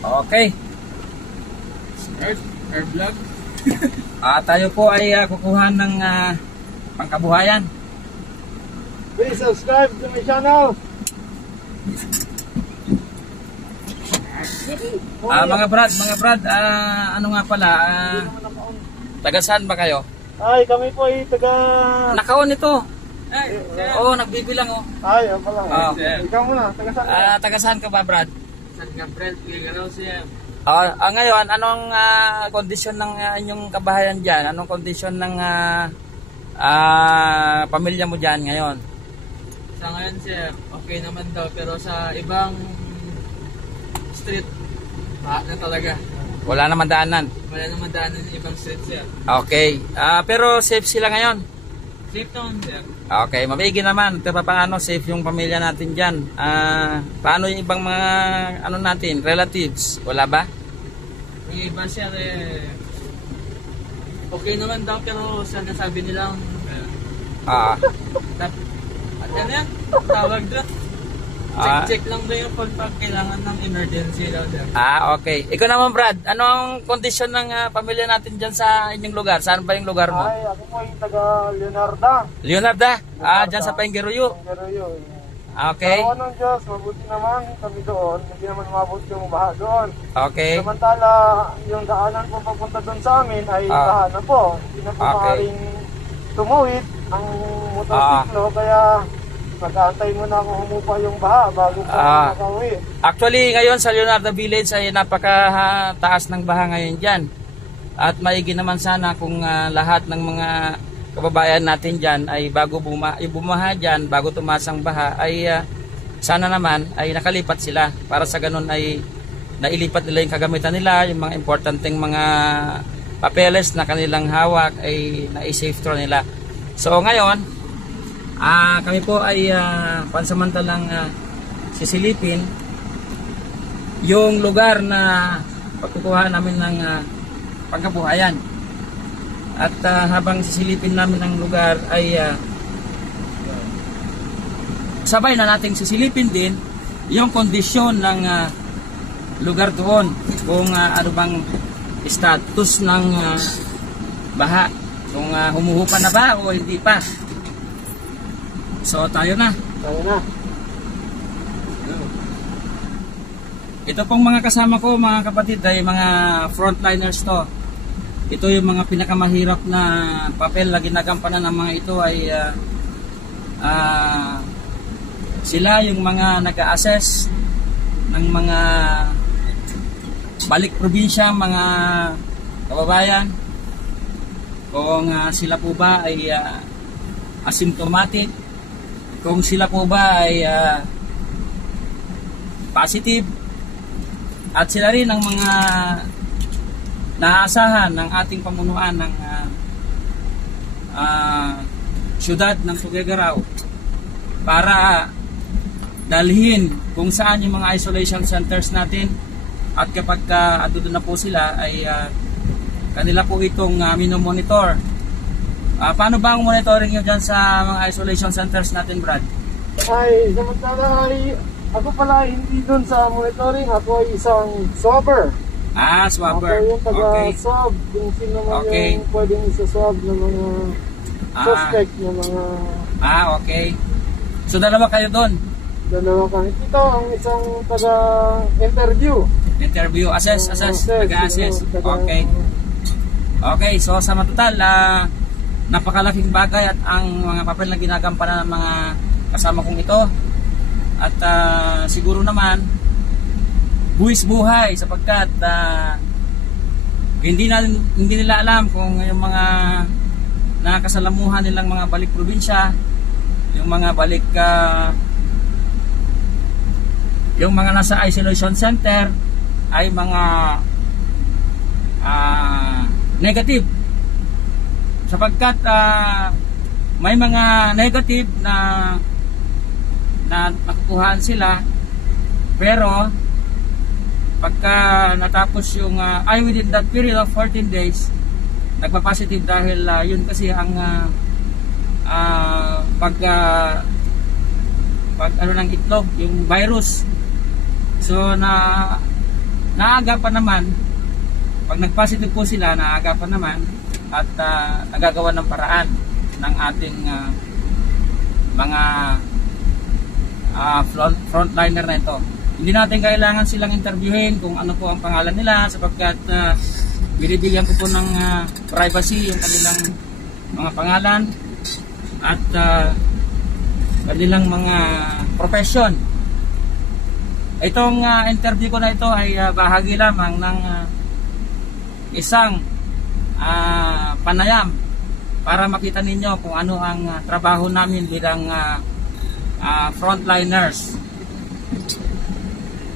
Okay. Earth vlog. Tayo po ay kukuha ng pangkabuhayan. Please subscribe to my channel. Mga brad, ano nga pala, taga saan ba kayo? Ay, kami po ay taga... Nakaon ito. Oo, nagbibilang oh. Ay, yan pala. Oh. Ikaw muna, taga saan? Taga saan ka ba, Brad? San Gabriel, Ligaraw siya. Ngayon, anong kondisyon ng inyong kabahayan dyan? Anong kondisyon ng pamilya mo dyan ngayon? Sa ngayon siya, okay naman daw. Pero sa ibang street, na talaga. Wala naman daanan? Wala naman daanan ng ibang street siya. Okay. Pero safe sila ngayon? Safe naman siya. Okay, mabuti naman. Pero paano safe yung pamilya natin dyan? Paano yung ibang mga natin, relatives? Wala ba? Yung iba siya okay naman daw pero sa nasabi nilang ano yan? Tawag doon. Check lang daw yung pag kailangan ng emergency daw dyan. Okay. Ikaw naman, Brad, ano ang kondisyon ng pamilya natin dyan sa inyong lugar? Saan ba yung lugar mo? Ay, ako po ay taga Leonarda. Leonarda? Dyan sa Pengeruyo. Pengeruyo. Okay. Sa ng Diyos, mabuti naman kami doon. Hindi naman umabot yung baha doon. Okay. Samantala, yung daanan po papunta doon sa amin ay baha na po. Hindi na po maaaring tumuwid ang motorsiklo. Kaya mag-aantay muna ako humupa yung baha bago po makauwi. Actually, ngayon sa Leonardo Village ay napakataas ng baha ngayon dyan. At maigi naman sana kung lahat ng mga kababayan natin dyan ay bago bumaha dyan, bago tumasang baha, ay sana naman ay nakalipat sila para sa ganun ay nailipat nila yung kagamitan nila, yung mga importanteng mga papeles na kanilang hawak ay na-safe throw nila. So ngayon, kami po ay pansamantalang sisilipin yung lugar na pagkukuha namin ng pangkabuhayan. At habang sisilipin namin ang lugar ay sabay na nating sisilipin din yung kondisyon ng lugar doon, kung ano bang status ng baha, kung humuhupa na ba o hindi pa. So tayo na. Ito pong mga kasama ko, mga kapatid, ay mga frontliners to. Ito yung mga pinakamahirap na papel na ginagampanan ng mga ito ay sila yung mga nag-a-assess ng mga balik probinsya, mga kababayan, kung sila po ba ay asymptomatic, kung sila po ba ay positive, at sila rin ang mga naasahan ng ating pamunuan ng syudad ng Tuguegarao para dalhin kung saan yung mga isolation centers natin, at kapag doon na po sila ay kanila po itong minomonitor. Paano ba ang monitoring nyo dyan sa mga isolation centers natin, Brad? Ay, samantala ay ako pala hindi doon sa monitoring, ako ay isang swabber. Swabber. Ako yung taga-swab, kung sino naman yung pwedeng isa-swab ng mga suspect na mga... Okay. So dalawa kayo doon? Dalawa kami. Ito ang isang taga-interview. Assess, taga-assess. Okay. Okay, so sa matutal, napakalaking bagay at ang mga papel na ginagampanan ng mga kasama kong ito. At siguro naman, buwis buhay sapagkat hindi nila alam kung yung mga nakasalamuhan nilang mga balik probinsya, yung mga balik yung mga nasa isolation center ay mga negative, sapagkat may mga negative na nakukuhaan sila, pero pagka natapos yung within that period of 14 days nagpa-positive dahil yun kasi ang pag ano ng itlog, yung virus. So naagapan naman, pag nag-positive po sila, naagapan naman at nagagawa ng paraan ng ating mga frontliner na ito. Hindi natin kailangan silang interviewin kung ano po ang pangalan nila sapagkat binibigyan ko po ng privacy yung kanilang mga pangalan at kanilang mga profession. Itong interview ko na ito ay bahagi lamang ng isang panayam para makita ninyo kung ano ang trabaho namin bilang frontliners.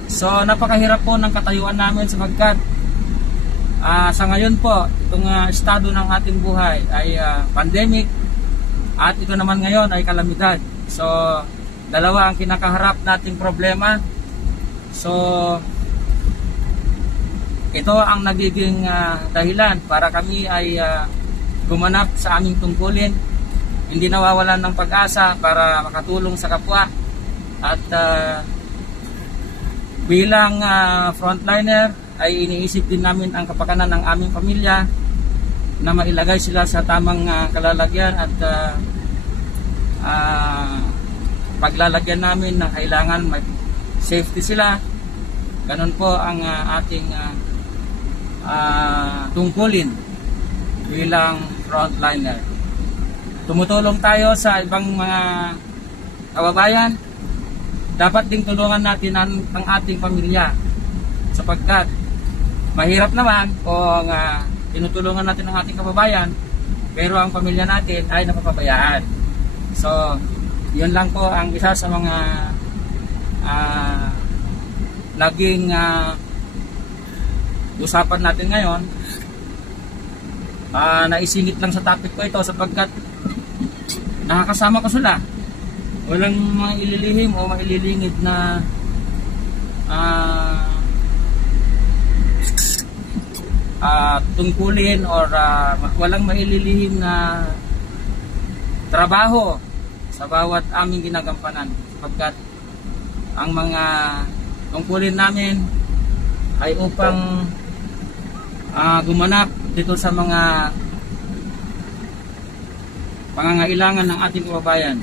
So napakahirap po ng katayuan namin sapagkat sa ngayon po itong estado ng ating buhay ay pandemic at ito naman ngayon ay kalamidad. So dalawa ang kinakaharap nating problema. So ito ang nagiging dahilan para kami ay gumanap sa aming tungkulin. Hindi nawawalan ng pag-asa para makatulong sa kapwa at bilang frontliner ay iniisip din namin ang kapakanan ng aming pamilya na mailagay sila sa tamang kalalagyan at paglalagyan namin na kailangan may safety sila. Ganon po ang ating tungkulin bilang frontliner. Tumutulong tayo sa ibang mga kababayan. Dapat ding tulungan natin ang ating pamilya sapagkat mahirap naman kung tinutulungan natin ang ating kababayan pero ang pamilya natin ay napapabayaan. So yun lang po ang isa sa mga naging usapan natin ngayon. Naisingit lang sa topic ko ito sapagkat nakakasama ko sila. Walang maililihim o maililingid na tungkulin or walang maililihim na trabaho sa bawat aming ginagampanan sapagkat ang mga tungkulin namin ay upang gumanap dito sa mga pangangailangan ng ating kababayan.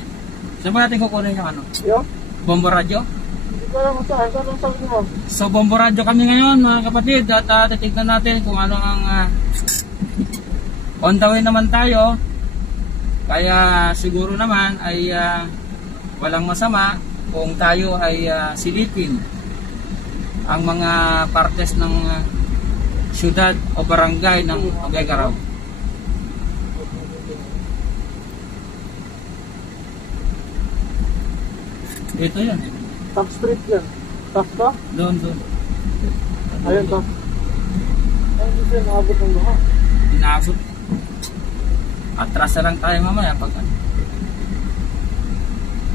Saan ba natin kukunin yung ano? Yo? Bombo radyo? Hindi ko alam kung saan ang sabi mo. So bombo radyo kami ngayon mga kapatid at titignan natin kung ano ang on the way naman tayo. Kaya siguro naman ay walang masama kung tayo ay silipin ang mga partes ng syudad o barangay ng Tuguegarao. Ito yan. Top street yan. Top ba? Doon. Ayun to. Ay, hindi siya maabot ng luha. Inaabot. Atras na lang tayo mamaya pag ano.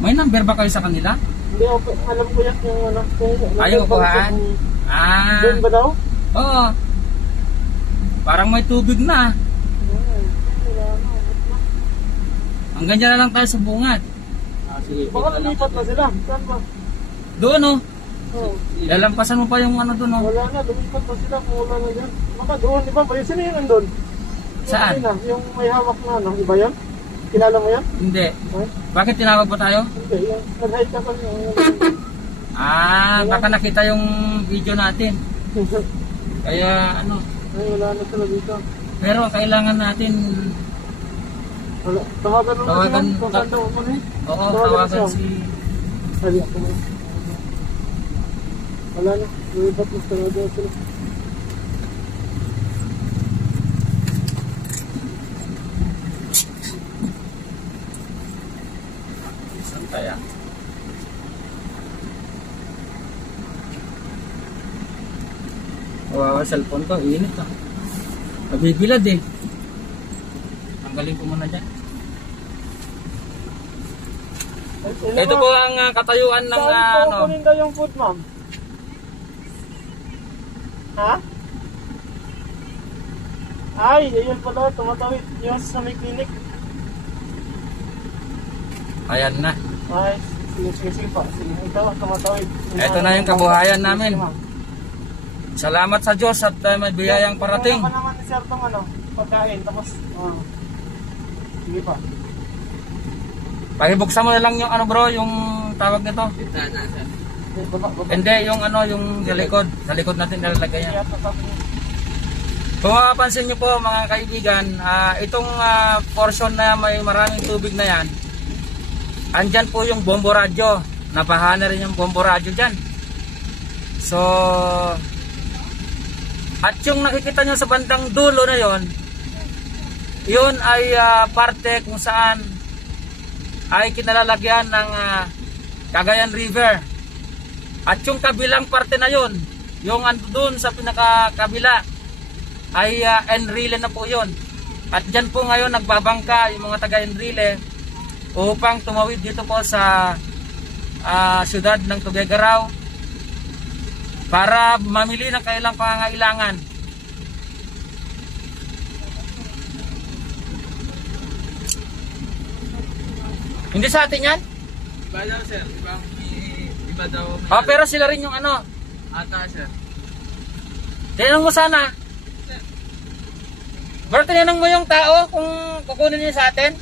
May number ba kayo sa kanila? Hindi, okay. Alam ko yan yung ano. Ayaw kuhaan? Doon ba daw? Oo. Parang may tubig na. Hanggang dyan na lang tayo sa bungad. Sige, baka lumipat na sila. Saan ba? Doon oh. Oo. Lalampasan mo pa yung ano doon oh. Wala na, lumipat na sila. Wala na dyan. Baka doon, di ba? Sino yun nandun? Saan? Yung may hawak na ano. Iba yan? Kilala mo yan? Hindi. Ay? Bakit tinawag ba tayo? Hindi, yung nag-hide ka pa yung... Baka nakita yung video natin. Kaya ano. Ay, wala na sila dito. Pero kailangan natin. Wala. Tawagan mo Tawagan. natin. Kung saan daw mo na eh. Oo, tawagan si. Hali ako mo. Wala na. Lumipat mo tawagan sila. Saan kaya? Wow, cellphone ko, init ah. Nabibilad eh. Tanggalin ko muna dyan. Ito po ang katayuan ng Saan ano. kukunin daw yung food, ma'am? Ha? Ay, ayun pala, tumatawid yung sa may clinic. Ayan na. Ay, sige pa. Sige, ito, tumatawid. Ito na yung kabuhayan namin. Salamat sa Diyos at may biyayang parating. Meron pa naman sir tong pagkain. Tapos, sige pa. Pakibuksan mo na lang yung bro, yung tawag nito. Bintana, sir. Hindi, yung yung sa likod. Sa likod natin nilalagay yan. Kung mapapansin nyo po mga kaibigan, itong portion na may maraming tubig na yan, andyan po yung bombo radyo. Nabaha na rin yung bombo radyo dyan. So, at yung nakikita nyo sa bandang dulo na yon, yun ay parte kung saan ay kinalalagyan ng Cagayan River. At yung kabilang parte na yun, yung ando dun sa pinakakabila, ay Enrile na po yun. At dyan po ngayon nagbabangka yung mga taga Enrile upang tumawid dito po sa siyudad ng Tuguegarao para mamili ng kailang pangangailangan. Hindi sa atin yan? Iba daw, sir. Iba daw. Pero sila rin yung Ata, sir. tinanong mo sana. Bro, tinanong mo yung tao kung kukunin niya sa atin?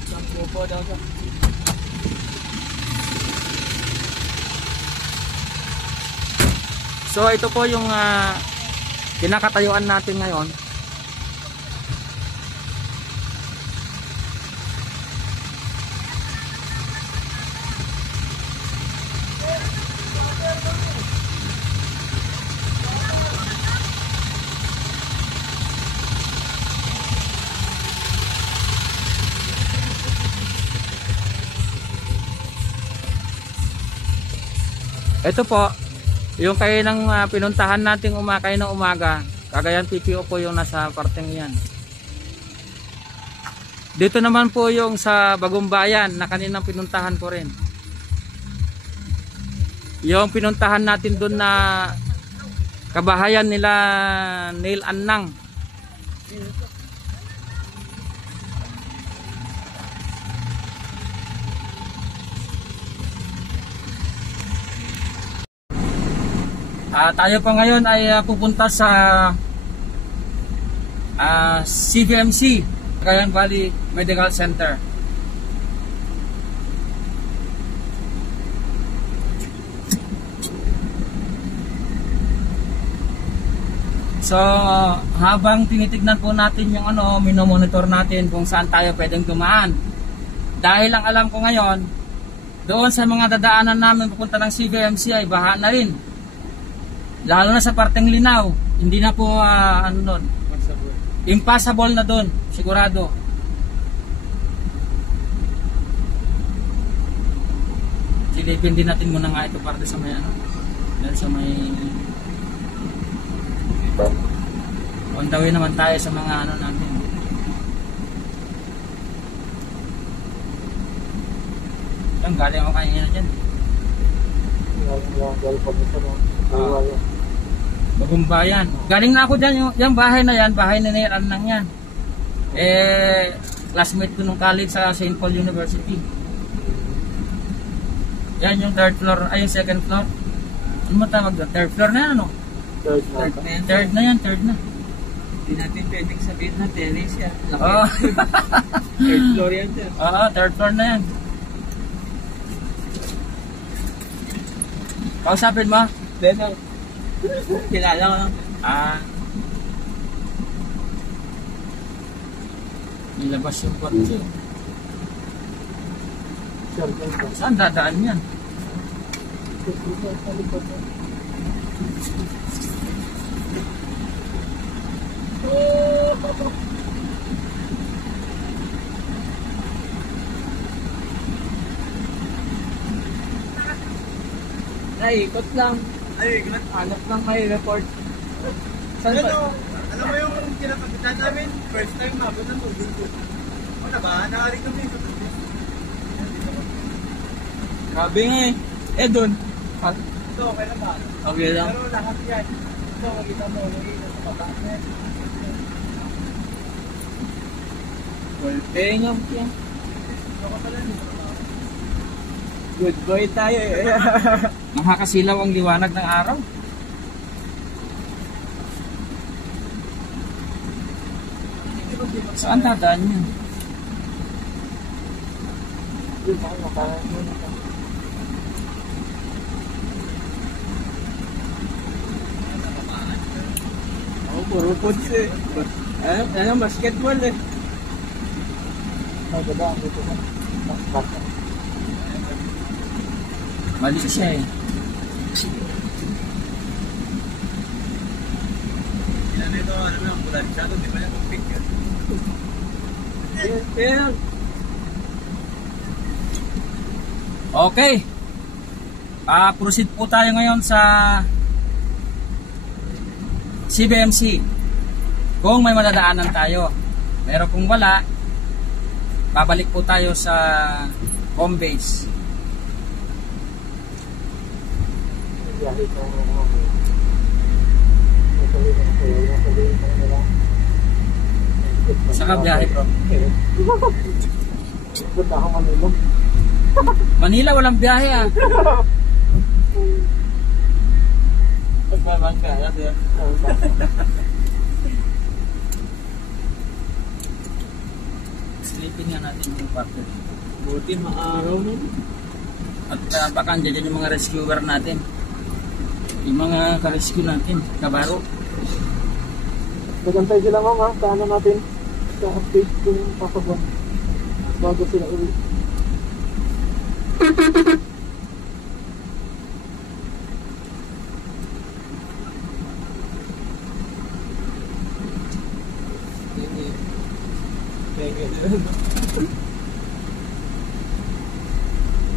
Isang grupo daw, sir. So ito po yung kinakatayuan natin ngayon. Ito po, yung kayo ng pinuntahan nating umakay ng umaga, Cagayan PPO po yung nasa parteng yan. Dito naman po yung sa Bagumbayan na kaninang pinuntahan ko rin. Yung pinuntahan natin doon na kabahayan nila Neil Annang. Tayo pa ngayon ay pupunta sa CVMC, Cagayan Valley Medical Center. So habang tinitignan po natin yung minomonitor natin kung saan tayo pwedeng dumaan. Dahil ang alam ko ngayon, doon sa mga dadaanan namin pupunta ng CVMC ay baha na rin. Lalo na sa parteng Linaw, hindi na po doon. Impassable na doon, sigurado. Silipin din natin muna nga ito parte sa may dahil sa may on the way naman tayo sa mga natin. Ang galing ako kanina dyan. Bagumbayan. Galing na ako dyan, yung bahay na yan, bahay na Neil Annang yan. Classmate ko nung college sa St. Paul University. Yan yung third floor, ay yung second floor. Ano mo tawag doon? Third floor na yan, ano? Third na yan, third na. Hindi natin pwedeng sabihin na terrace yan. Oo. Third floor yan, sir. Oo, third floor na yan. Kausapin mo? Then, kilala ko lang. Nilabas yung kwarto. Saan dadaan yan? Ikot lang. Ikot. Hanap lang may report. Saan ba? Alam mo yung kinakapitan namin, first time mabot ng tubig ko. Ano ba? Nakarig kami sa tubig. Grabe nga eh. Doon. Ito, okay lang ba? Okay lang. Pero lahat yan. Ito, makita mo, nagiging sa baba. Well, nga po yan. Ito ka pala nito. Good boy tayo eh. Nakakasilaw ang liwanag ng araw. Saan dadaan yun? Oh, puro foods eh. Ano, basketball eh. Magdadaan dito na. Mali siya eh. Yan ito, ano na, bulansyado, di ba yan ang pick yun? Yan. Okay. Proceed po tayo ngayon sa CBMC. Kung may madadaanan tayo. Pero kung wala, babalik po tayo sa home base. Biyahe ko. Nasabihin ko nila. Saka biyahe bro. Punta ako Manila. Manila walang biyahe ah. Pagbaban ka, ano yun? Sleeping nga natin yung partner. Buti maaraw nun. At baka andyan yung mga rescuer natin. Yung mga ka-rescue natin, kabaro. Nagantay sila mama, paano natin sa update kung pasabuan bago sila uwi.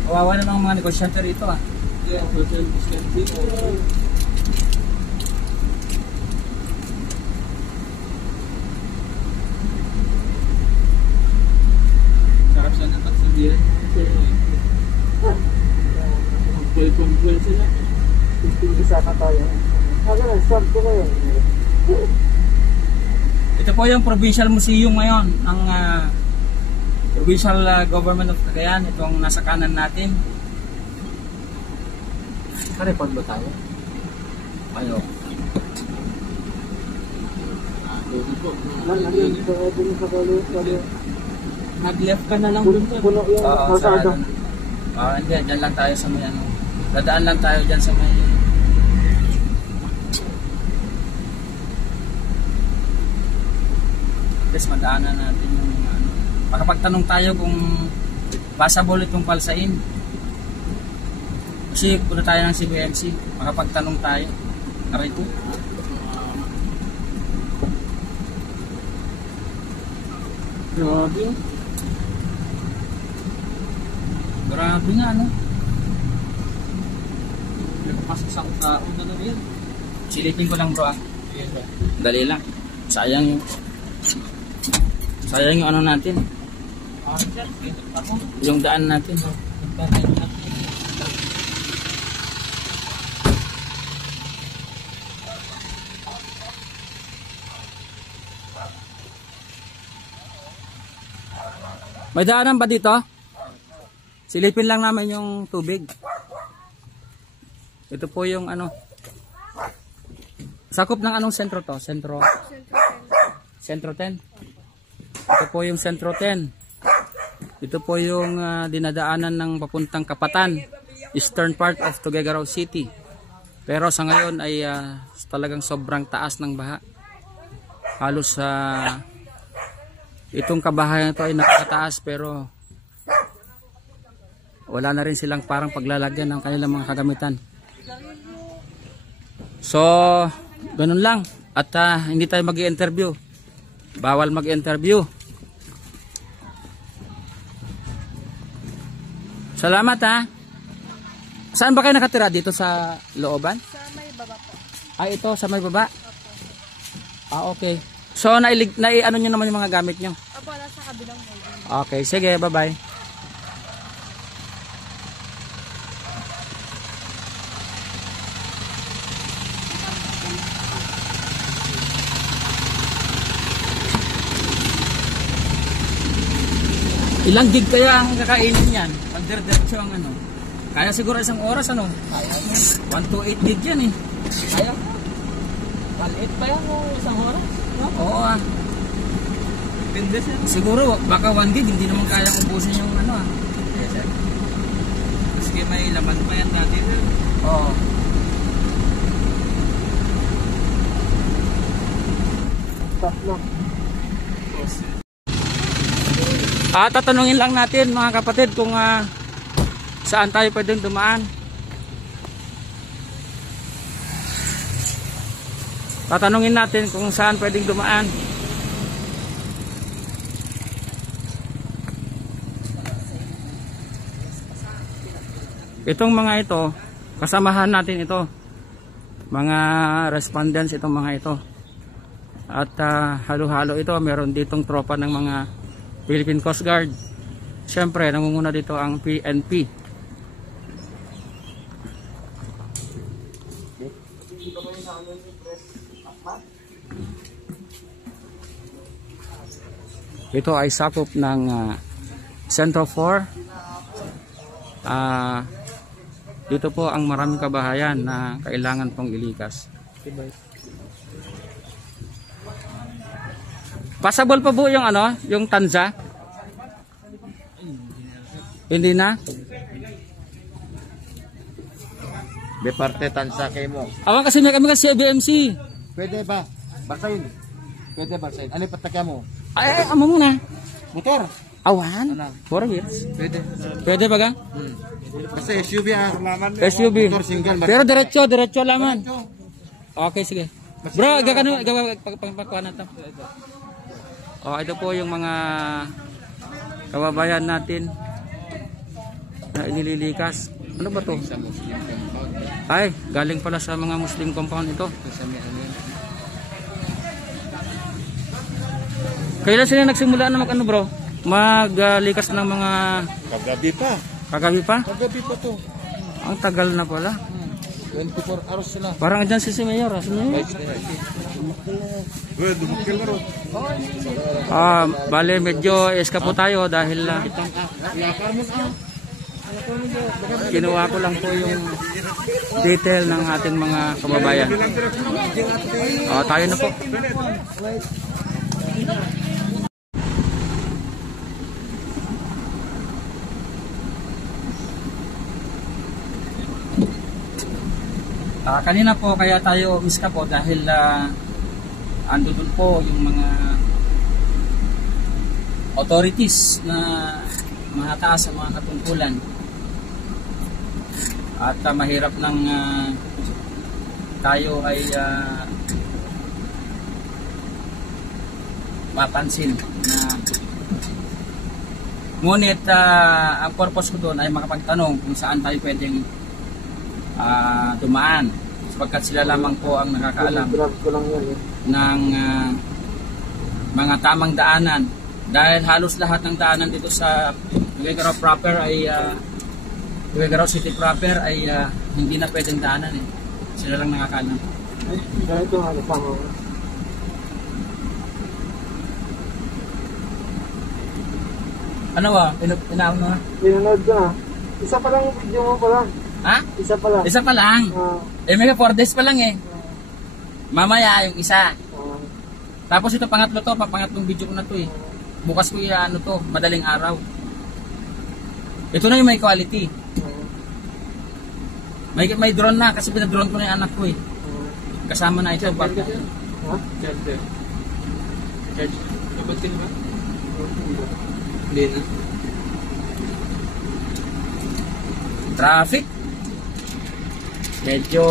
Kawawa na ng mga negosyante rito ah. Yeah, social distancing. Sarap sana pagsabihan sila eh. Magpul-pul sila. Isa na tayo. Na, start ko ngayon. Ito po yung Provincial Museum ngayon ng Provincial Government of Cagayan. Itong nasa kanan natin. Naka-record ba tayo? Ayo. Nag-left ka na lang dun sa Puno yung kalsada. Hindi, dyan lang tayo sa may ano. Dadaan lang tayo dyan sa may Tapos madaanan natin yung ano. Makapagtanong tayo kung possible itong palsain. Kasi punta tayo ng CBMC. Makapagtanong tayo. Aray ito. Grabe. Grabe nga ano. Nakapasasang tao na na yan. Silipin ko lang bro ah. Dali lang. Sayang yung ano natin. Yung daan natin. May daanan ba dito? Silipin lang naman yung tubig. Ito po yung ano. Sakop ng anong sentro to? Sentro 10. Ito po yung Sentro 10. Ito po yung dinadaanan ng papuntang Kapatan, eastern part of Tuguegarao City. Pero sa ngayon ay talagang sobrang taas ng baha. Halos itong kabahayan ito ay nakakataas pero wala na rin silang parang paglalagyan ng kanilang mga kagamitan. So, ganun lang. At hindi tayo mag-i-interview. Bawal mag-interview. Salamat ha. Saan ba kayo nakatira? Dito sa looban? Sa may baba po. Ito sa may baba? Opo. Okay. So, ano nyo naman yung mga gamit nyo? Opo, nasa kabilang building. Okay, sige, bye-bye. Ilang gig kaya ang kakainin yan? Pag diretso ang ano? Kaya siguro isang oras ano? Kaya. 128 gig yan eh. Kaya. Maliit pa yan o isang oras? No? Oo ah. Depende sir. Siguro baka 1 gig hindi naman kayang ubusin yung ano ah. Yes sir. Maski may laman pa yan natin sir. Oo. Stop lang. Tatanungin lang natin mga kapatid kung saan tayo pwedeng dumaan. Tatanungin natin kung saan pwedeng dumaan. Itong mga ito, kasamahan natin ito. Mga respondents itong mga ito. At halo-halo ito, meron ditong tropa ng mga Philippine Coast Guard. Siyempre, nangunguna dito ang PNP. Ito ay sakop ng Centro 4. Dito po ang maraming kabahayan na kailangan pong ilikas. Passable pa po yung ano, yung Tanza? Hindi na? De parte tansa kay mo. Awan kasi may kami kasi BMC. Pwede ba? Barsain. Pwede barsain. Ano pataka mo? Ay, amo muna. Motor. Awan? 4 wheels. Pwede. Pwede ba gang? Basta SUV ah. SUV. Motor single. Pero diretso laman. Okay, sige. Bro, pagpakuha na ito. Ito po yung mga kababayan natin na inililikas. Ano ba to? Ay, galing pala sa mga Muslim compound ito. Kailan sila nagsimula na ano bro? Maglikas ng mga... Kagabi pa. Kagabi pa? Kagabi pa to. Ang tagal na pala. 24 hours sila. Parang dyan si Mayor. Bale, medyo eskapo tayo dahil kinuha ko lang po yung detail ng ating mga kababayan. Tayo na po. Kanina po kaya tayo miska po dahil andun po yung mga authorities na mahataas sa mga katungkulan at mahirap nang tayo ay mapansin na ngunit ang purpose ko doon ay makapagtanong kung saan tayo pwedeng dumaan sapagkat sila lamang po ang nakakaalam ng mga tamang daanan dahil halos lahat ng daanan dito sa Tuguegarao proper ay Tuguegarao City proper ay hindi na pwedeng daanan eh. Sila lang nakakaalam. Ito ano pa mo? Ano ba? Inaon mo na? Pinanood ko na. Isa pa lang yung video mo pala. Ha? Isa pa lang. Isa pa lang. May 4 days pa lang eh. Mamaya yung isa. Tapos ito pangatlo to, pangatlong video ko na to eh. Bukas ko ano to, madaling araw. Ito na yung may quality. May drone na kasi pinadrone ko na yung anak ko eh. Kasama na ito. Charger. Kapag ka ba? Hindi na. Traffic. Medyo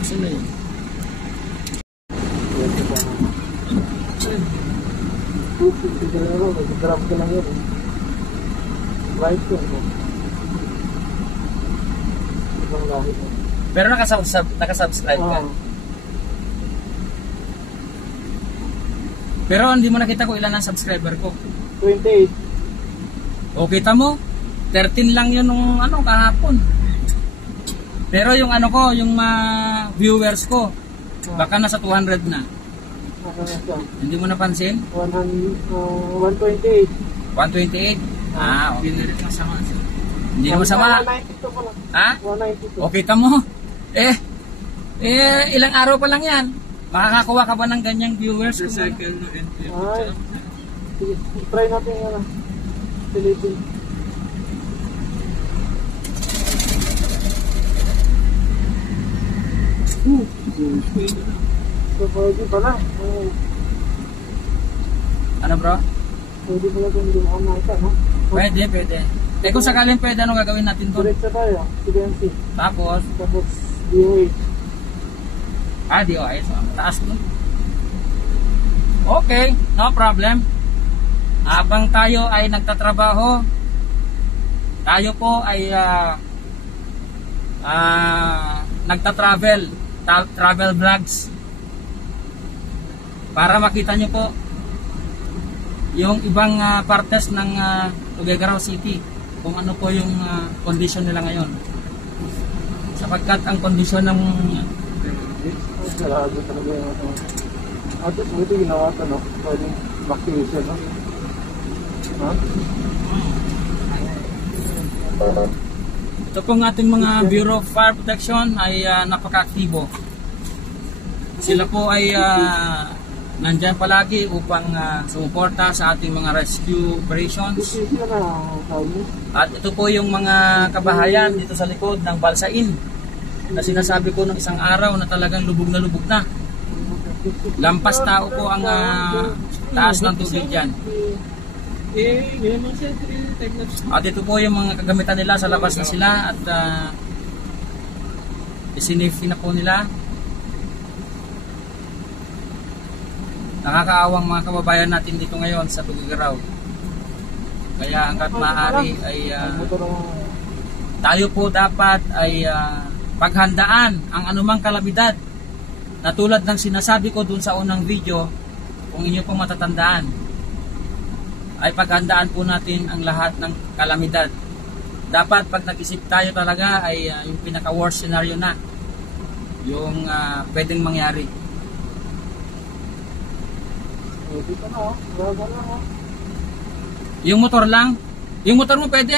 sino yun? Nag-grab ko lang yun. Right yun. Ibang lahi. Pero nakasubscribe ka. Pero hindi mo nakita ko ilan ang subscriber ko. 28. O kita mo? 13 lang yun nung kahapon. Pero yung ko, yung viewers ko, baka nasa 200 na. Hindi mo napansin? 128. 128? Okay. Pinalit lang sama. Hindi na masama. 192 pa lang. Ha? 192. Okay ka mo. Ilang araw pa lang yan. Makakakuha ka ba ng ganyang viewers? Sa second no entry. Ay. Sige, try natin yan. Silipin. So, pwede pala. Ano bro? Pwede pala kung hindi ako makita, no? Pwede. Kung sakaling pwede, ano gagawin natin doon? Diretso tayo. CBNC. Tapos, DOH. DOS. Taas doon. Okay, no problem. Habang tayo ay nagtatrabaho, tayo po ay nagtatravel, travel vlogs, para makita nyo po yung ibang partes ng Tuguegarao City, kung ano po yung kondisyon nila ngayon, sapagkat ang kondisyon ng Grabe talaga yung ito. At least buti ginawa ito, no? Pwedeng evacuation, no? Ha? ito pong ating mga Bureau of Fire Protection ay napaka-aktibo. Sila po ay nandyan palagi upang sumuporta sa ating mga rescue operations. Sisya na, Carlos. At ito po yung mga kabahayan dito sa likod ng Balsain na sinasabi ko ng isang araw na talagang lubog na. Lampas tao po ang taas ng tubig dyan. Ganyan mo siya, time lapse. At ito po yung mga kagamitan nila, sa labas na sila at isinafety na po nila. Nakakaawang mga kababayan natin dito ngayon sa Tuguegarao. Kaya hanggat maaari ay tayo po dapat ay paghandaan ang anumang kalamidad na tulad ng sinasabi ko dun sa unang video, kung inyo pong matatandaan, ay paghandaan po natin ang lahat ng kalamidad. Dapat pag nag-isip tayo talaga ay yung pinaka-worst scenario na yung pwedeng mangyari. Pwede ka na, oh. Bagal lang, oh. Yung motor lang, yung motor mo pwede.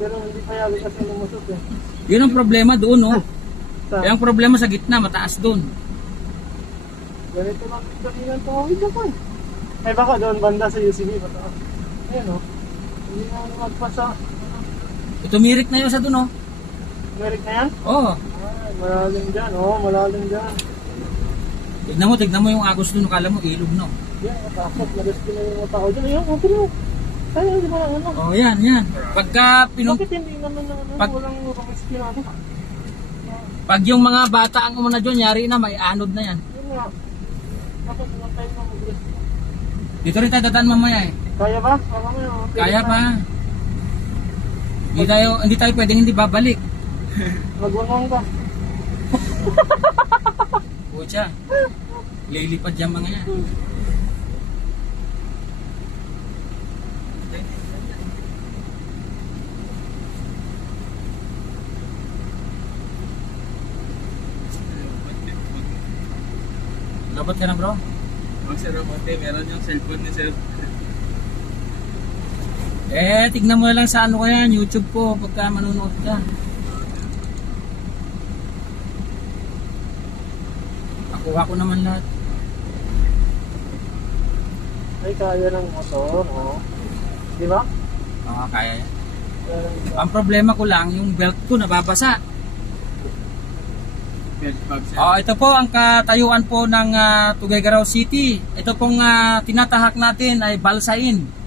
Pero hindi pa yali kasi lumusot, eh. Yun ang problema doon, no? Sa, Kaya ang problema sa gitna, mataas doon. ganito lang kanina ang tawid ako, eh. Ay, baka doon banda sa UCB, mataas. Ayan, oh. Hindi na magpasa. Tumirik na yun sa doon, oh. Merik na yan? Oo. Ay, malalim dyan, oh. Malalim dyan. Tignan mo yung agos doon, akala mo ilog, no? Yan, matakot. Narescue na yung mga tao dyan. Ayan, okay lang. Ay, hindi ba lang, ano? Oh, yan. Pagka Bakit hindi naman na, ano, Pag- walang rescue na, ano? pag yung mga bata ang umuna dyan, yari na, may anod na yan. Yun nga. Bakit walang tayo na mag-rescue? Dito rin tayo dadaan mamaya eh. Kaya ba? Kaya mo yun. Kaya pa. Hindi tayo pwedeng hindi babalik. Magwangon ka. Pucha. Lilipad dyan mga yan. Labot ka na bro? Mag Sir Ramote, meron yung cellphone ni Sir. Tignan mo na lang sa ano ko yan, YouTube ko pagka manunood ka. Nakuha ko naman lahat. Ay, kaya ng motor, oh. Di ba? Oo, kaya yan. Kaya ng- Ang problema ko lang, yung belt ko nababasa. Belt bag Sir. Ito po ang katayuan po ng Tuguegarao City. Ito pong tinatahak natin ay Balsain.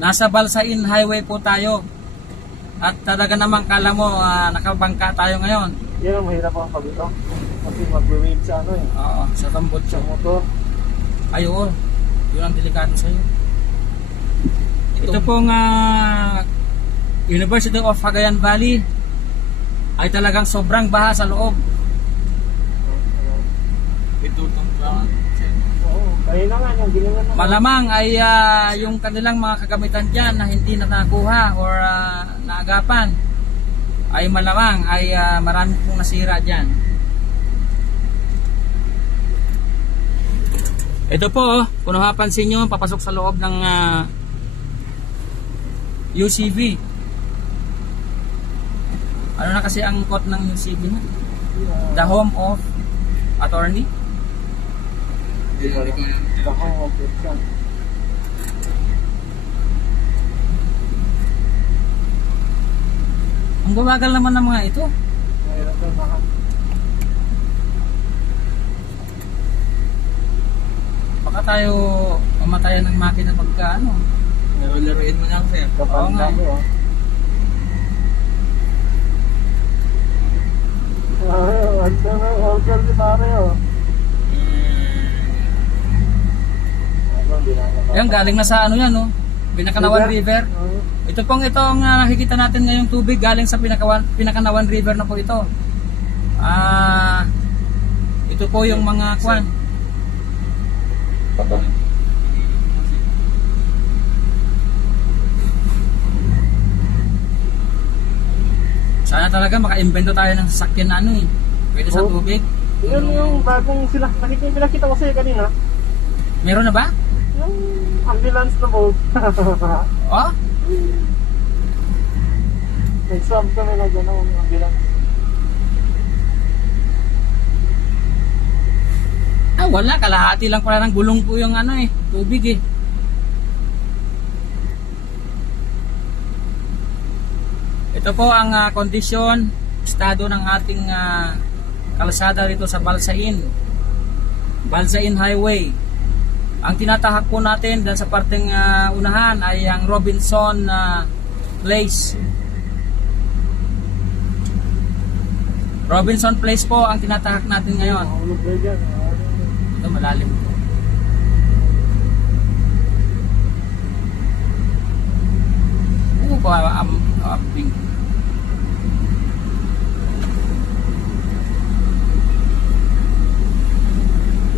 Nasa Balsain Highway po tayo. At talaga naman kala mo nakabangka tayo ngayon. Yan ang mahirap ang pabito. Kasi mag-wave sa ano, eh. Oo, sa Tambutso. Sa motor. Ay oo, yun ang delikado sa'yo. Ito pong University of Cagayan Valley ay talagang sobrang baha sa loob. Itutong ba? Oo. Kaya na nga, yung ginawa na. Malamang ay yung kanilang mga kagamitan dyan na hindi na nakuha or naagapan ay malamang ay marami pong nasira dyan. Ito po, kung napapansin nyo, papasok sa loob ng UCV. Ano na kasi ang quote ng CB na? The home of attorney? Baka okay siya. Ang babagal naman ng mga ito. Mahirap na baka. Baka tayo mamatayan ng makina pagka ano. Laro-laruin mo lang, sir. Oo nga. Kapag mo, wag na may order si Mario. Yan, galing na sa ano yan, no? Pinakanawan River. Ito nakikita natin ngayong tubig galing sa Pinakanawan River na po ito. Ito po yung mga kwan. Sana talaga maka-invento tayo ng sasakyan na ano eh. Pwede sa tubig. Yun yung bagong sila, nakikita ko sa'yo kanina. Meron na ba? Yung ambulance na boat. Oh? Nag-swab kami na gano'n yung ambulance. Wala. Kalahati lang pala ng gulong po yung ano eh. Tubig eh. Ito po ang kondisyon, estado ng ating kalsada rito sa Balsain Highway. Ang tinatahak po natin dahil sa parteng unahan ay ang Robinson Place. Robinson Place po ang tinatahak natin ngayon. Mahulog kayo dyan. Ito malalim po. Ano po pink?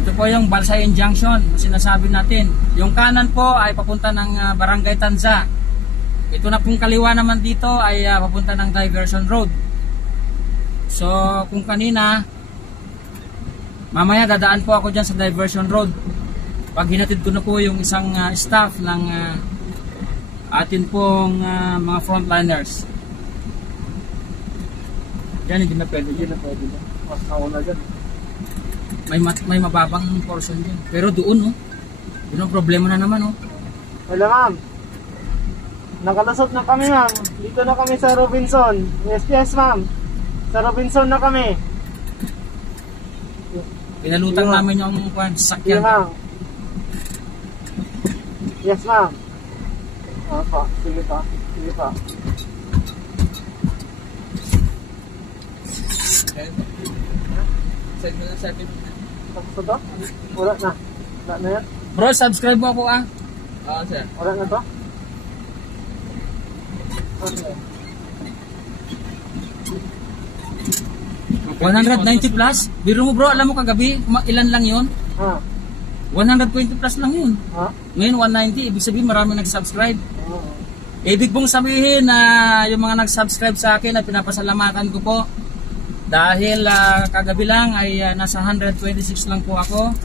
Ito po yung Balsain Junction, sinasabi natin. Yung kanan po ay papunta ng Barangay Tanza. Ito na pong kaliwa naman dito ay papunta ng Diversion Road. So kung kanina, mamaya dadaan po ako dyan sa Diversion Road. Pag hinatid ko na po yung isang staff ng atin pong mga frontliners. Diyan hindi na pwede. Hindi na pwede na. Mas nauna dyan. May mababang portion din. Pero doon, oh. Yun ang problema na naman, oh. Wala ma'am. Nakalusot na kami ma'am. Dito na kami sa Robinson. Yes ma'am. Sa Robinson na kami. Pinalutang Sige, ma'am. namin yung Sige sakyan. ma'am. Yes ma'am. Pa. Sige pa. Sige pa. Send mo na sa akin. Tapos na to? Wala na. Wala na yan? Bro, subscribe mo ako, ah. Oo, sir. Wala na to? Okay. 190 plus. Biro mo bro, alam mo kagabi, ilan lang yun? Ha? 120 plus lang yun. Ha? Ngayon 190, ibig sabihin marami nag-subscribe. Oo. Ibig pong sabihin na yung mga nag-subscribe sa akin ay pinapasalamatan ko po. Dahil kagabi lang ay nasa 126 lang po ako.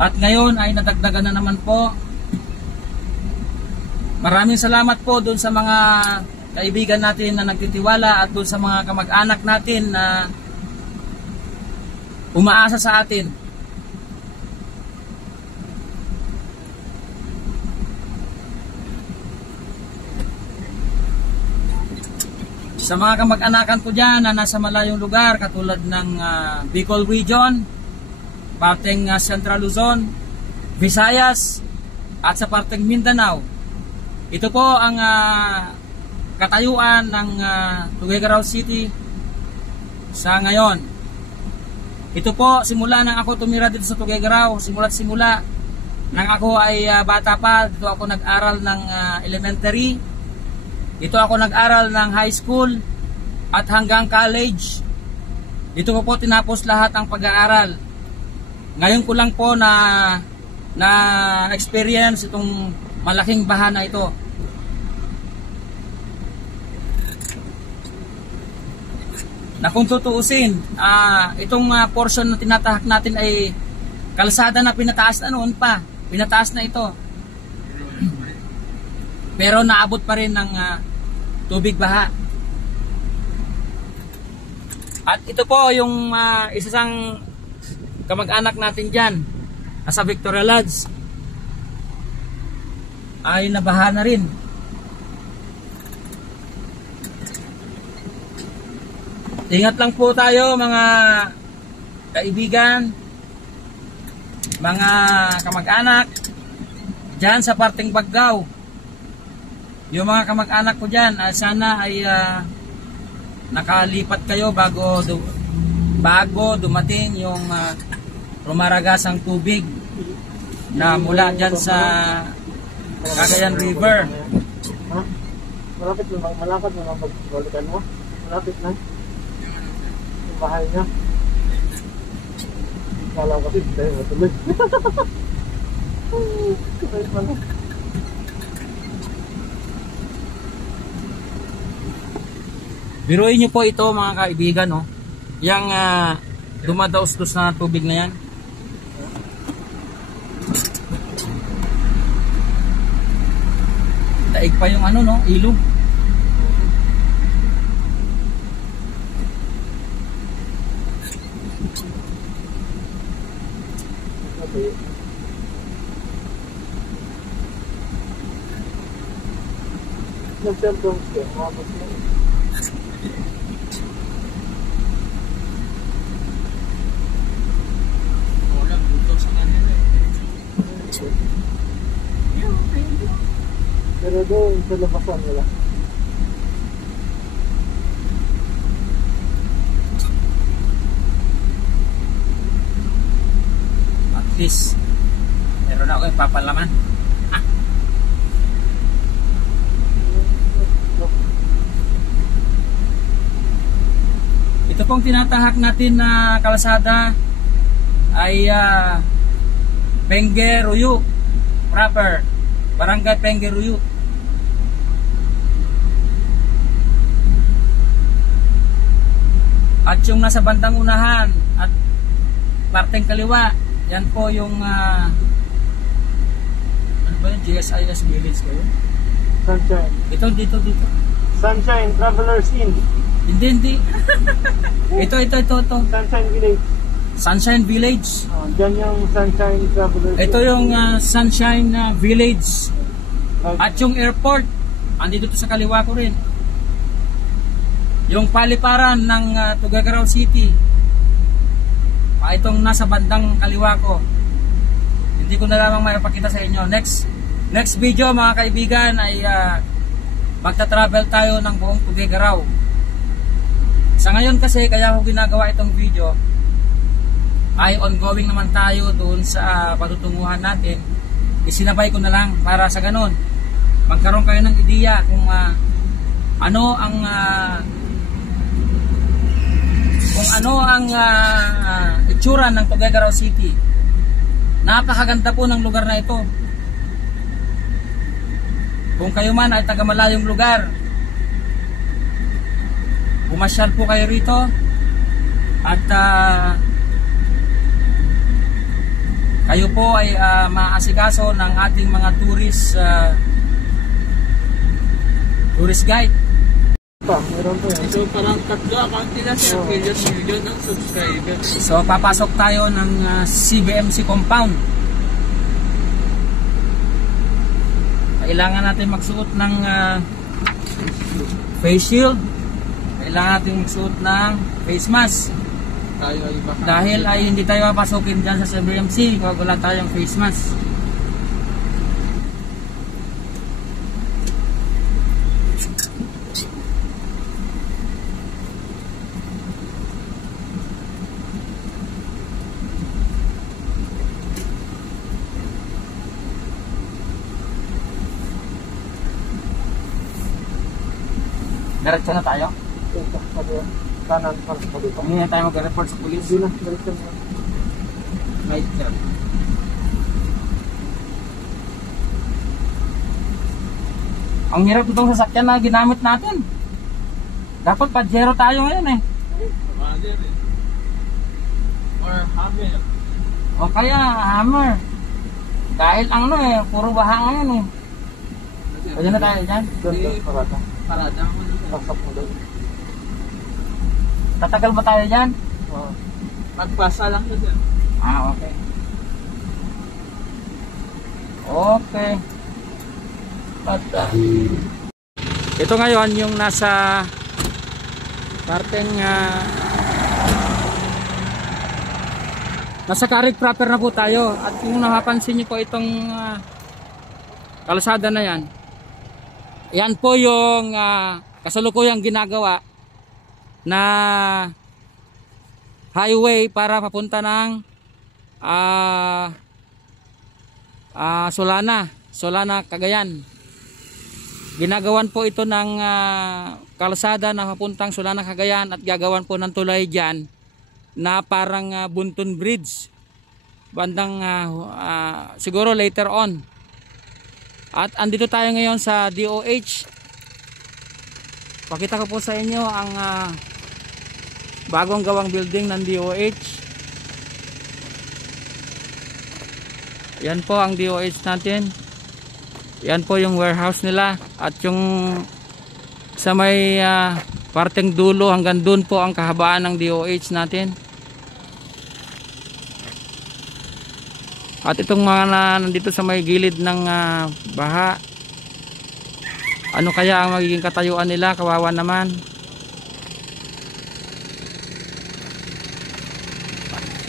At ngayon ay nadagdagan na naman po. Maraming salamat po dun sa mga kaibigan natin na nagtitiwala at dun sa mga kamag-anak natin na umaasa sa atin. Sa mga kamag-anakan ko dyan na nasa malayong lugar katulad ng Bicol Region, parteng Central Luzon, Visayas at sa parteng Mindanao. Ito po ang katayuan ng Tuguegarao City sa ngayon. Ito po simula nang ako tumira dito sa Tuguegarao, simula nang ako ay bata pa, dito ako nag-aral ng elementary. Dito ako nag-aral ng high school at hanggang college. Dito ko po tinapos lahat ang pag-aaral. Ngayon ko lang po na experience itong malaking baha na ito. Na kung tutuusin, itong portion na tinatahak natin ay kalsada na pinataas na noon pa. Pinataas na ito. Pero naabot pa rin ng tubig baha. At ito po yung isang kamag-anak natin dyan sa Victoria Lodge ay nabaha na rin. Ingat lang po tayo mga kaibigan, mga kamag-anak dyan sa parteng Baggao. Yung mga kamag-anak ko dyan, sana ay nakalipat kayo bago dumating yung rumaragasang tubig na mula dyan sa Cagayan River. Malapit na magbalikan mo. Malapit na. Yung bahay niya. Kala ko kasi tayo matuloy. Kapait man. Biruin nyo po ito mga kaibigan, no? Yang dumadaos-dos na tubig na yan. Daig pa yung ano, no? Ilog. Nag-cellphone siya. Mabot na. Wala, buto sa kanila eh. Pero doon sa labasan wala. At least, meron ako yung papalaman. Ito pong tinatahak natin na kalsada ay Pengeruyu proper, Barangay Pengeruyu. At yung nasa bandang unahan at parteng kaliwa, yan po yung ano ba yun? GSIS Village kayo? Sunshine. Ito, dito. Sunshine Travelers Inn. Hindi. Ito. Sunshine Village. Sunshine Village. Diyan yung Sunshine Travelers Ito Inn. yung Sunshine Village. Right. At yung airport, andito to sa kaliwa ko rin. Yung paliparan ng Tuguegarao City. Itong nasa bandang kaliwa ko. Hindi ko na lamang maipakita sa inyo. Next video mga kaibigan ay magta-travel tayo ng buong Tuguegarao. Sa ngayon kasi kaya ko ginagawa itong video ay ongoing naman tayo doon sa patutunguhan natin. Isinabay ko na lang para sa ganun magkaroon kayo ng ideya kung ano ang itsura ng Tuguegarao City. Napakaganda po ng lugar na ito. Kung kayo man ay taga malayong lugar, bumasyal po kayo rito at kayo po ay maasikaso ng ating mga tourist guide. Meron po yan. So parang tatlo account nila sir, million ang subscribers. So papasok tayo ng CBMC compound. Kailangan natin magsuot ng face shield. Kailangan natin magsuot ng face mask. Tayo ay baka. Dahil ay hindi tayo papasukin dyan sa CBMC kung wala tayong face mask. Diretso na tayo. Kanan para sa dito. Hindi na tayo mag-report sa police. Hindi na, diretso na. Right sir. Ang hirap itong sasakyan na ginamit natin. Dapat Pajero tayo ngayon eh. Mother eh. Or Hammer. O kaya Hammer. Dahil ang puro baha ngayon eh. Pwede na tayo dyan. Doon, parada. Parada mo na. Pasok mo doon. Tatagal ba tayo dyan? Oh. Magpasa lang yun, sir. Okay. Okay. At ito ngayon yung nasa parteng nasa Carig proper na po tayo. At kung napapansin niyo po itong kalsada na yan, yan po yung kasalukuyang ginagawa na highway para papunta ng Solana, Cagayan. Ginagawan po ito ng kalsada na papuntang Solana, Cagayan, at gagawan po ng tulay dyan na parang Buntun Bridge bandang siguro later on. At andito tayo ngayon sa DOH. Pakita ko po sa inyo ang bagong gawang building ng DOH. Yan po ang DOH natin. Yan po yung warehouse nila. At yung sa may parteng dulo hanggang dun po ang kahabaan ng DOH natin. At itong mga nandito sa may gilid ng baha, ano kaya ang magiging katayuan nila? Kawawa naman.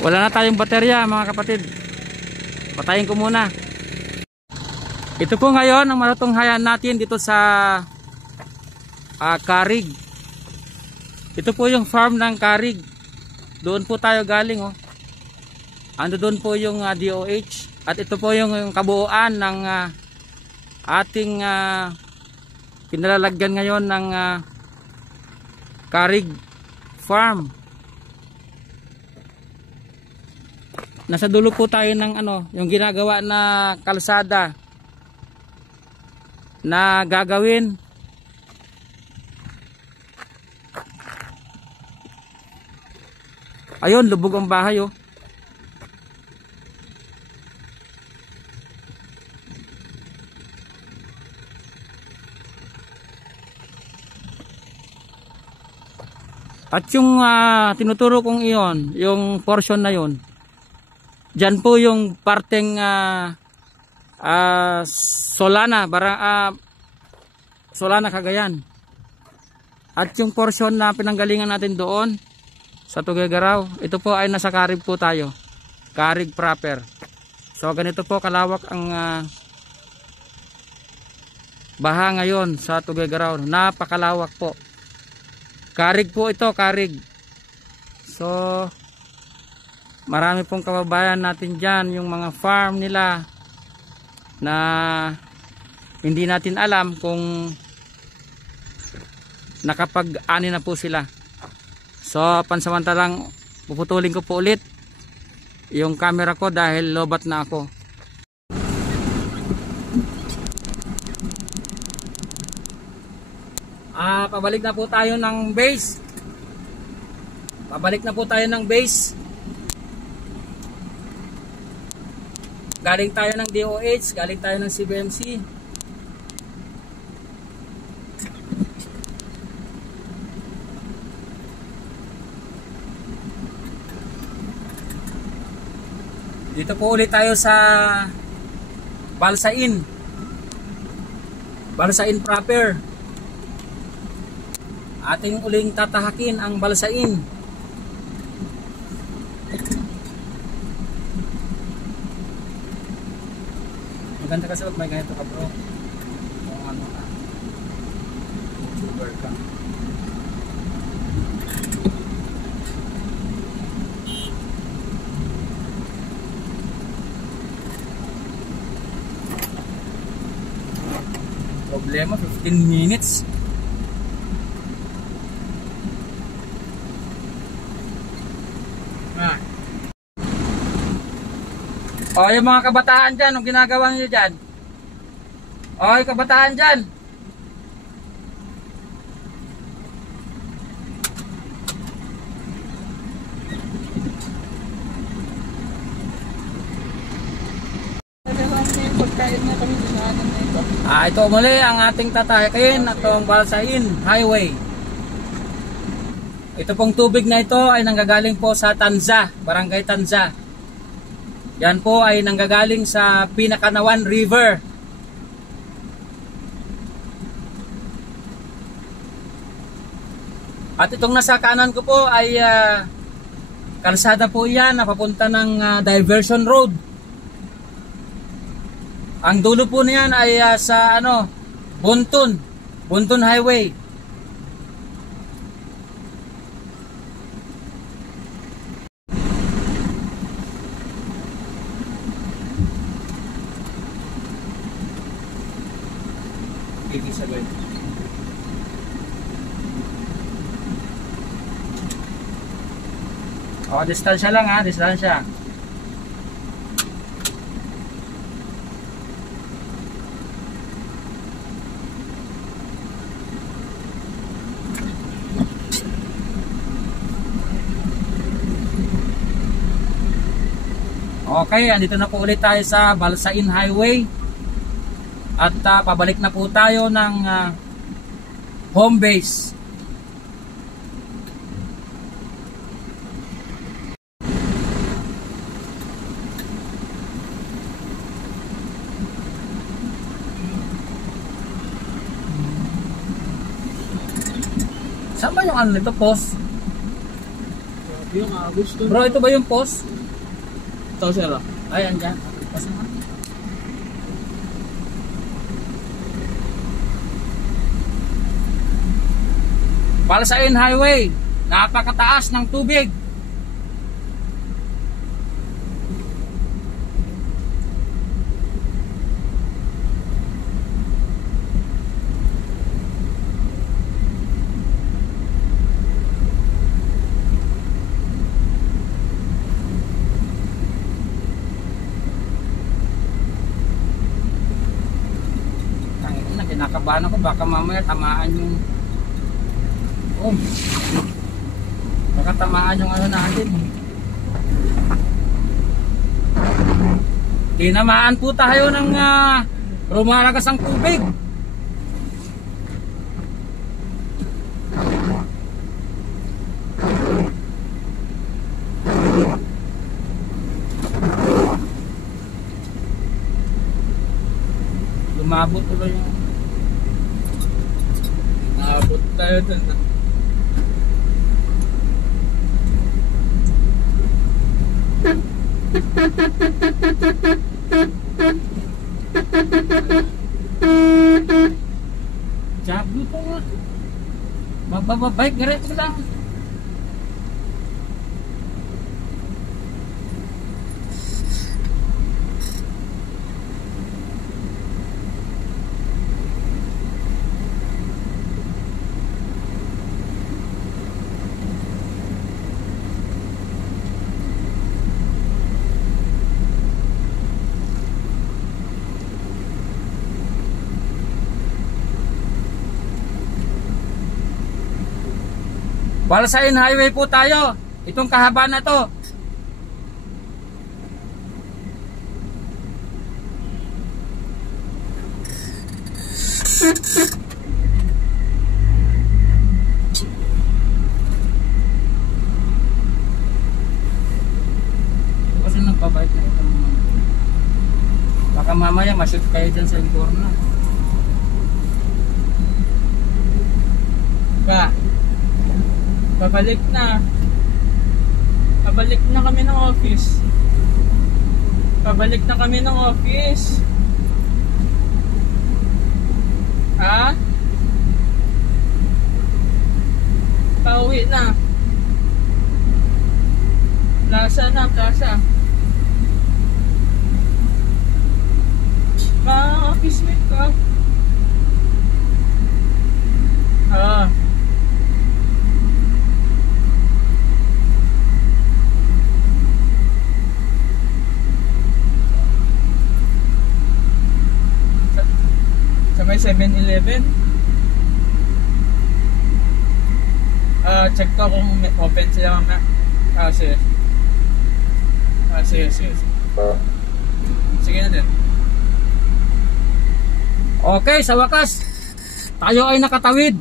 Wala na tayong baterya mga kapatid. Patayin ko muna. Ito po ngayon ang matutunghayan natin dito sa Carig. Ito po yung farm ng Carig. Doon po tayo galing, oh. Ando doon po yung DOH. At ito po yung kabuuan ng ating pinalalagyan ngayon ng Carig Farm. Nasa dulo po tayo ng yung ginagawa na kalsada na gagawin. Ayun, lubog ang bahay, oh. At yung tinuturo kong iyon, yung portion na yun, dyan po yung parteng Solana, Solana, Cagayan. At yung portion na pinanggalingan natin doon sa Tuguegarao, ito po ay nasa Carig po tayo. Carig proper. So ganito po kalawak ang baha ngayon sa Tuguegarao. Napakalawak po. Carig po ito, Carig. So marami pong kababayan natin dyan, yung mga farm nila na hindi natin alam kung nakapag-ani na po sila. So pansamantalang puputulin ko po ulit yung camera ko dahil lobat na ako. Pabalik na po tayo ng base. Pabalik na po tayo ng base. Galing tayo ng DOH, galing tayo ng CBMC. Dito po ulit tayo sa Balsain. Balsain proper. Ating uling tatahakin ang Balsain. Maganda kasi wag may ganito ka, bro. Kung ano ka, YouTuber ka. Problema 15 minutes. O, yung mga kabataan dyan, anong ginagawa nyo dyan? O, yung kabataan dyan. Ito muli ang ating tatahakin at itong Balsain Highway. Ito pong tubig na ito ay nanggagaling po sa Tanza, Barangay Tanza. Yan po ay nanggagaling sa Pinakanawan River. At itong nasa kanan ko po ay kalsada po yan na papunta ng Diversion Road. Ang dulo po niyan ay sa Buntun Highway. Distansya lang ha, distansya. Okay, andito na po ulit tayo sa Balsain Highway. At pabalik na po tayo ng home base. Saan ba yung nito, post? Yung August to. Bro, ito ba yung post? Ito, sir. Ay, andyan. Post naman. Balsain Highway. Napakataas ng tubig. Kinakabahan ako, baka mamaya tamaan yung baka tamaan yung natin. Tinamaan po tayo ng rumalagas ang tubig. Lumabot tuloy yung Naabot tayo dun. Jablo po nga. Magbababike, ganito lang. Balsain Highway po tayo. Itong kahaba na to. Kasi nagpabike na itong baka mamaya mashoot kayo dyan sa corner. Pabalik na. Pabalik na kami ng office. Pabalik na kami ng office. Ha? Pauwi na. Plaza na, plaza. Ma-office mate ka. Ah. May 7-Eleven. Check ko kung open sila mamaya. Sige. Sige. Sige na din. Okay, sa wakas tayo ay nakatawid